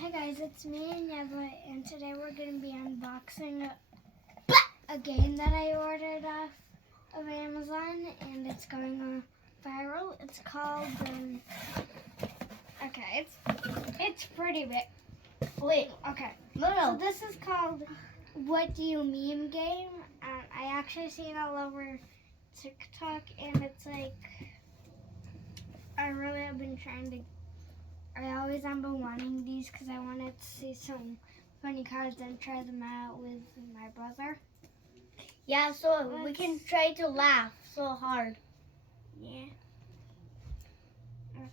Hi guys, it's me and Neva, and today we're going to be unboxing a game that I ordered off of Amazon, and it's going on viral. It's called, it's pretty big. Wait, okay. No. So this is called What Do You Meme Game. I actually seen it all over TikTok, and it's like, I really have been trying to. I always have been wanting these because I wanted to see some funny cards and try them out with my brother. Yeah, so we can try to laugh so hard. Yeah.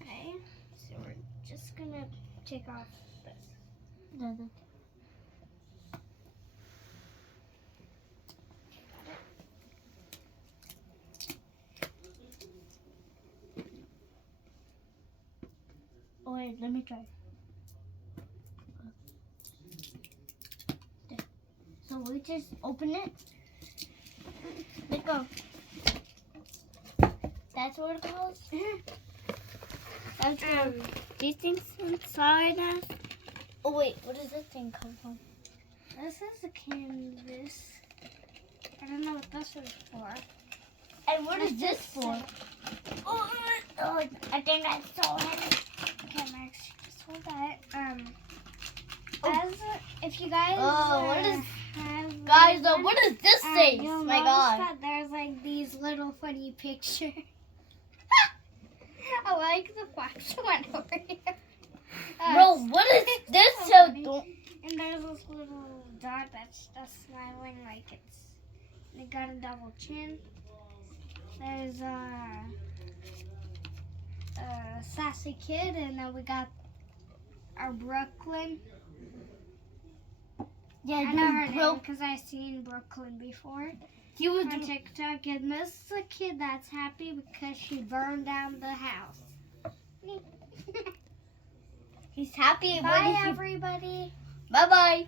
Okay. So we're just gonna take off this. Oh wait, let me try. So we just open it. Let go. That's what it calls. That's these things inside us. Oh wait, what does this thing come from? This is a canvas. I don't know what this is for. And what is this for? Oh, I think that's so heavy. Okay, Max, just hold that. If you guys what is have guys? What does this say? you'll My notice God! that there's like these little funny pictures. I like the fox one over here. Bro, what is this? so So funny. And there's this little dog that's just smiling like they got a double chin. There's a sassy kid, and then we got our Brooklyn. yeah, I know her name because I've seen Brooklyn before He was on TikTok, and this is a kid that's happy because she burned down the house. He's happy. Bye, everybody. Bye bye.